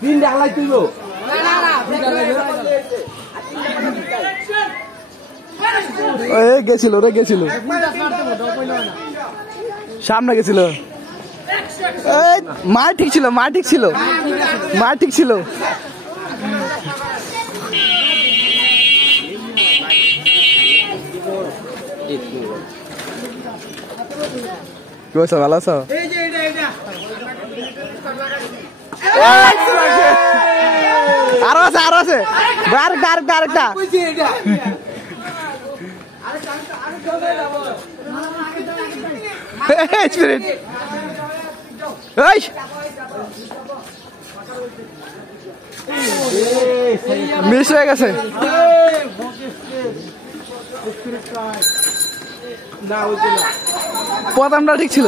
তিন ডালাই তুইব গেছিল রে গেছিল সামনে গেছিল মা ঠিক ছিল মা ঠিক ছিল মা ঠিক ছিল কি বলছো ভালো আছো আরো আছে আরো আছে আরেকটা স্পিরিট মিস হয়ে গেছে প্রথমটা ঠিক ছিল।